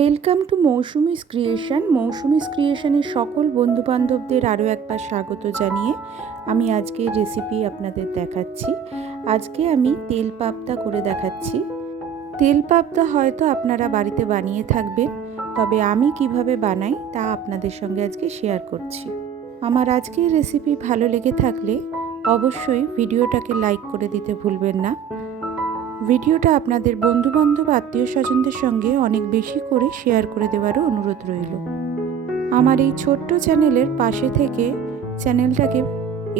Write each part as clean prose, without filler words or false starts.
Welcome to Mousumi's creation. Mousumi's ক্রিয়েশনের সকল বন্ধুবান্ধবদের আরও একবার স্বাগত জানিয়ে আমি আজকে রেসিপি আপনাদের দেখাচ্ছি। আজকে আমি তেল পাবদা করে দেখাচ্ছি। তেল পাবদা হয়তো আপনারা বাড়িতে বানিয়ে থাকবেন, তবে আমি কিভাবে বানাই তা আপনাদের সঙ্গে আজকে শেয়ার করছি। আমার আজকের রেসিপি ভালো লেগে থাকলে অবশ্যই ভিডিওটাকে লাইক করে দিতে ভুলবেন না। ভিডিওটা আপনাদের বন্ধুবান্ধব আত্মীয় স্বজনদের সঙ্গে অনেক বেশি করে শেয়ার করে দেওয়ারও অনুরোধ রইল। আমার এই ছোট্ট চ্যানেলের পাশে থেকে চ্যানেলটাকে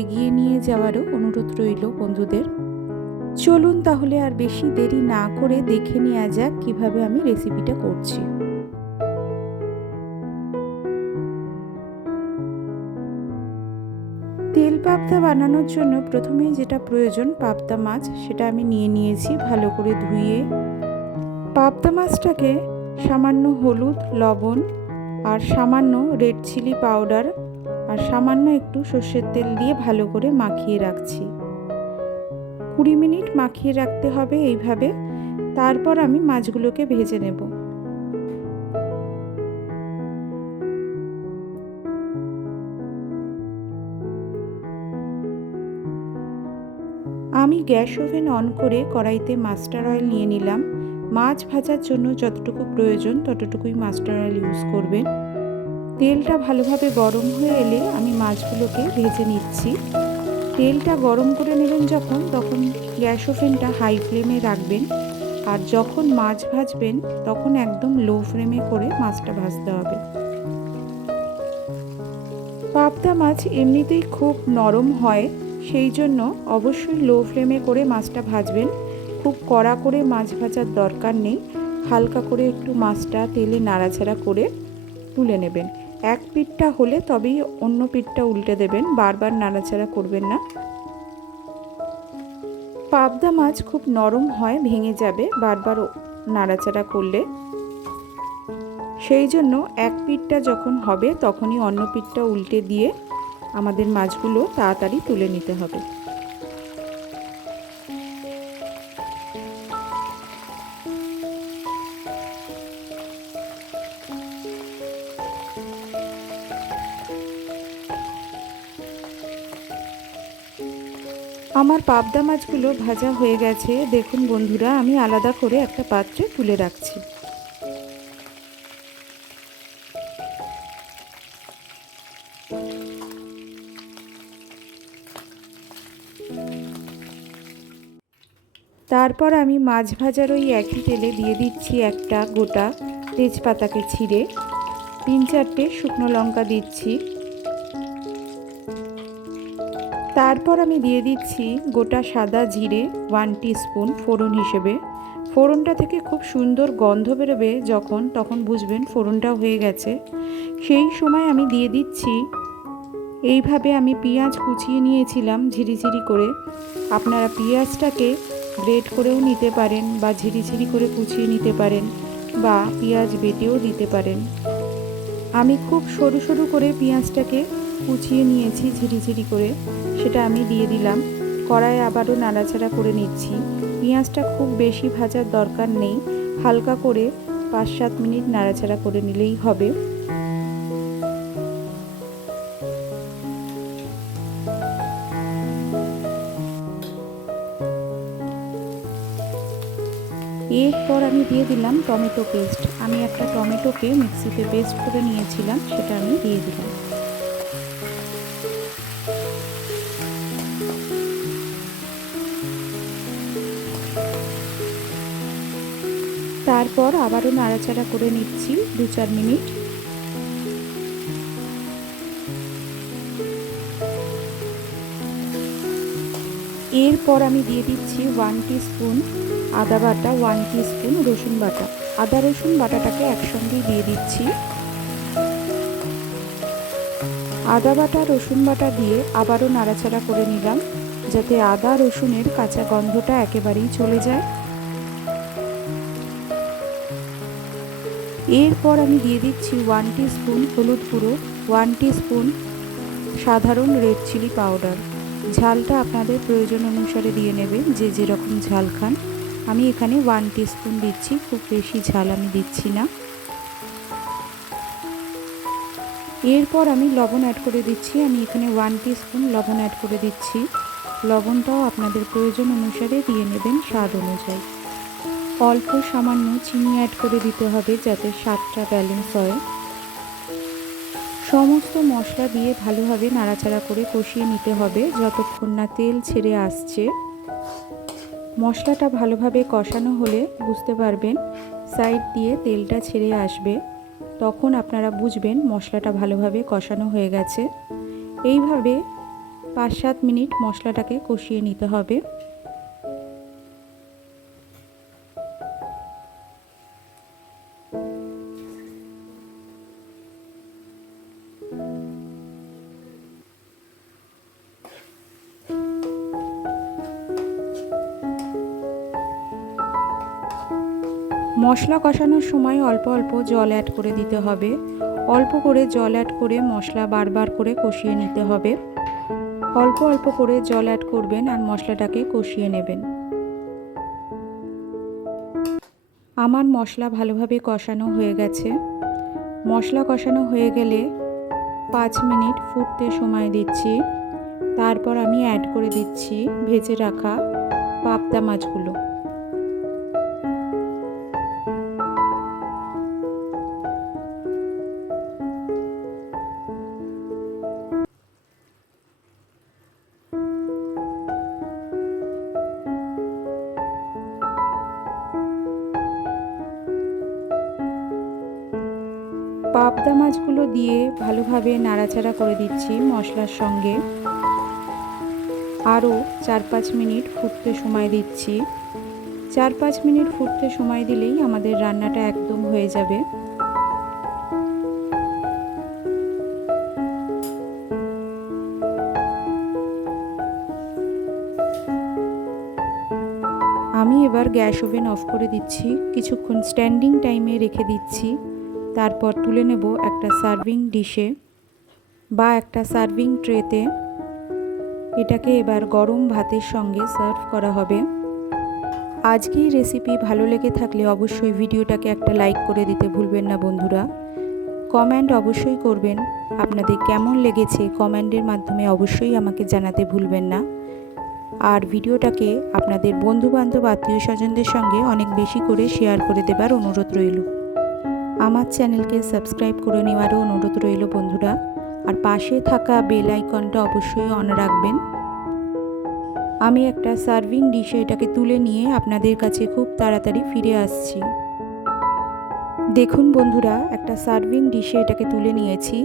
এগিয়ে নিয়ে যাওয়ারও অনুরোধ রইল বন্ধুদের। চলুন তাহলে আর বেশি দেরি না করে দেখে নেওয়া যাক কীভাবে আমি রেসিপিটা করছি। তেল পাবদা বানানোর জন্য প্রথমেই যেটা প্রয়োজন পাবদা মাছ, সেটা আমি নিয়ে নিয়েছি ভালো করে ধুয়ে। পাবদা মাছটাকে সামান্য হলুদ, লবণ আর সামান্য রেড চিলি পাউডার আর সামান্য একটু সর্ষের তেল দিয়ে ভালো করে মাখিয়ে রাখছি। 20 মিনিট মাখিয়ে রাখতে হবে এইভাবে। তারপর আমি মাছগুলোকে ভেজে নেব। আমি গ্যাস ওভেন অন করে কড়াইতে মাস্টার অয়েল নিয়ে নিলাম। মাছ ভাজার জন্য যতটুকু প্রয়োজন ততটুকুই মাস্টার অয়েল ইউজ করবেন। তেলটা ভালোভাবে গরম হয়ে এলে আমি মাছগুলোকে ভেজে নিচ্ছি। তেলটা গরম করে নেবেন তখন গ্যাস ওভেনটা হাই ফ্লেমে রাখবেন। আর যখন মাছ ভাজবেন তখন একদম লো ফ্লেমে করে মাছটা ভাজতে হবে। পাবদা মাছ এমনিতেই খুব নরম হয়, সেই জন্য অবশ্যই লো ফ্লেমে করে মাছটা ভাজবেন। খুব কড়া করে মাছ ভাজার দরকার নেই, হালকা করে একটু মাছটা তেলে নাড়াচাড়া করে তুলে নেবেন। এক পিঠটা হলে তবেই অন্য পিঠটা উল্টে দেবেন, বারবার নাড়াচাড়া করবেন না। পাবদা মাছ খুব নরম হয়, ভেঙে যাবে বারবার নাড়াচাড়া করলে। সেই জন্য এক পিঠটা যখন হবে তখনই অন্য পিঠটা উল্টে দিয়ে আমাদের মাছগুলো তাড়াতাড়ি তুলে নিতে হবে। আমার পাবদা মাছগুলো ভাজা হয়ে গেছে। দেখুন বন্ধুরা, আমি আলাদা করে একটা পাত্রে তুলে রাখছি। তারপর আমি মাছ ভাজার ওই একই তেলে দিয়ে দিচ্ছি একটা গোটা তেজপাতাকে ছিঁড়ে, 3-4টে শুকনো লঙ্কা দিচ্ছি। তারপর আমি দিয়ে দিচ্ছি গোটা সাদা জিরে 1 টিস্পুন ফোড়ন হিসেবে। ফোড়নটা থেকে খুব সুন্দর গন্ধ বেরোবে তখন বুঝবেন ফোড়নটা হয়ে গেছে। সেই সময় আমি দিয়ে দিচ্ছি, এইভাবে আমি পেঁয়াজ কুচিয়ে নিয়েছিলাম ঝিরিঝিরি করে। আপনারা পেঁয়াজটাকে গ্রেট করেও নিতে পারেন বা ঝিরিঝিরি করে কুচিয়ে নিতে পারেন বা পেঁয়াজ বেটেও দিতে পারেন। আমি খুব সরু সরু করে পেঁয়াজটাকে কুচিয়ে নিয়েছি ঝিরিঝিরি করে, সেটা আমি দিয়ে দিলাম। কড়াইয়ে আবারও নাড়াচাড়া করে নিচ্ছি। পেঁয়াজটা খুব বেশি ভাজার দরকার নেই, হালকা করে 5-7 মিনিট নাড়াচাড়া করে নিলেই হবে। এরপর আমি দিয়ে দিলাম টমেটো পেস্ট। আমি একটা টমেটোকে মিক্সিতে পেস্ট করে নিয়েছিলাম, সেটা আমি দিয়ে দিলাম। তারপর আবারও নাড়াচাড়া করে নিচ্ছি 2-4 মিনিট। এরপর আমি দিয়ে দিচ্ছি 1 টিস্পুন আদা বাটা, 1 টিস্পুন রসুন বাটা। আদা রসুন বাটাটাকে একসঙ্গেই দিয়ে দিচ্ছি। আদা বাটা রসুন বাটা দিয়ে আবারও নাড়াচাড়া করে নিলাম, যাতে আদা রসুনের কাঁচা গন্ধটা একেবারেই চলে যায়। এরপর আমি দিয়ে দিচ্ছি 1 টিস্পুন হলুদ গুঁড়ো, 1 টিস্পুন সাধারণ রেড চিলি পাউডার। ঝালটা আপনাদের প্রয়োজন অনুসারে দিয়ে নেবেন, যে যেরকম ঝাল খান। আমি এখানে 1 টিস্পুন দিচ্ছি, খুব বেশি ঝাল আমি দিচ্ছি না। এরপর আমি লবণ অ্যাড করে দিচ্ছি। আমি এখানে 1 টিস্পুন লবণ অ্যাড করে দিচ্ছি। লবণটাও আপনাদের প্রয়োজন অনুসারে দিয়ে নেবেন, স্বাদ অনুযায়ী। অল্প সামান্য চিনি অ্যাড করে দিতে হবে যাতে স্বাদটা ব্যালেন্স হয়। সমস্ত মশলা দিয়ে ভালোভাবে নাড়াচাড়া করে কষিয়ে নিতে হবে যতক্ষণ না তেল ছেড়ে আসছে। মশলাটা ভালোভাবে কষানো হলে বুঝতে পারবেন সাইড দিয়ে তেলটা ছেড়ে আসবে, তখন আপনারা বুঝবেন মশলাটা ভালোভাবে কষানো হয়ে গেছে। এইভাবে 5-7 মিনিট মশলাটাকে কষিয়ে নিতে হবে। মশলা কষানোর সময় অল্প অল্প জল অ্যাড করে দিতে হবে। অল্প করে জল অ্যাড করে মশলা বারবার করে কষিয়ে নিতে হবে। অল্প অল্প করে জল অ্যাড করবেন আর মশলাটাকে কষিয়ে নেবেন। আমার মশলা ভালোভাবে কষানো হয়ে গেছে। মশলা কষানো হয়ে গেলে 5 মিনিট ফুটতে সময় দিচ্ছি। তারপর আমি অ্যাড করে দিচ্ছি ভেজে রাখা পাবদা মাছগুলো। পাবদা মাছগুলো দিয়ে ভালোভাবে নাড়াচাড়া করে দিচ্ছি মশলার সঙ্গে। আরও 4-5 মিনিট ফুটতে সময় দিচ্ছি। 4-5 মিনিট ফুটতে সময় দিলেই আমাদের রান্নাটা একদম হয়ে যাবে। আমি এবার গ্যাস ওভেন অফ করে দিচ্ছি, কিছুক্ষণ স্ট্যান্ডিং টাইমে রেখে দিচ্ছি। তারপর তুলে নেব একটা সার্ভিং ডিশে বা একটা সার্ভিং ট্রেতে। এটাকে এবার গরম ভাতের সঙ্গে সার্ভ করা হবে। আজকের রেসিপি ভালো লেগে থাকলে অবশ্যই ভিডিওটাকে একটা লাইক করে দিতে ভুলবেন না বন্ধুরা। কমেন্ট অবশ্যই করবেন, আপনাদের কেমন লেগেছে কমেন্টের মাধ্যমে অবশ্যই আমাকে জানাতে ভুলবেন না। আর ভিডিওটাকে আপনাদের বন্ধুবান্ধব আত্মীয় স্বজনদের সঙ্গে অনেক বেশি করে শেয়ার করে দেবার অনুরোধ রইল। আমার চ্যানেলকে সাবস্ক্রাইব করে নেওয়ারও অনুরোধ রইল বন্ধুরা। আর পাশে থাকা বেল আইকনটা অবশ্যই অন রাখবেন। আমি একটা সার্ভিং ডিশে এটাকে তুলে নিয়ে আপনাদের কাছে খুব তাড়াতাড়ি ফিরে আসছি। দেখুন বন্ধুরা, একটা সার্ভিং ডিশে এটাকে তুলে নিয়েছি।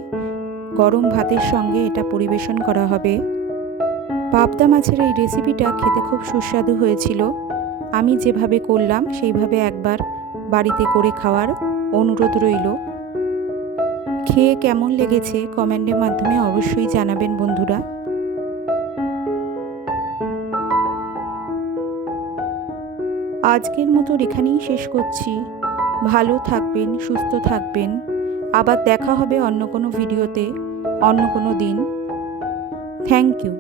গরম ভাতের সঙ্গে এটা পরিবেশন করা হবে। পাবদা মাছের এই রেসিপিটা খেতে খুব সুস্বাদু হয়েছিল। আমি যেভাবে করলাম সেইভাবে একবার বাড়িতে করে খাওয়ার অনুরোধ রইল। খেয়ে কেমন লেগেছে কমেন্টের মাধ্যমে অবশ্যই জানাবেন বন্ধুরা। আজকের মতো এখানেই শেষ করছি। ভালো থাকবেন, সুস্থ থাকবেন। আবার দেখা হবে অন্য কোনো ভিডিওতে, অন্য কোনো দিন। Thank you.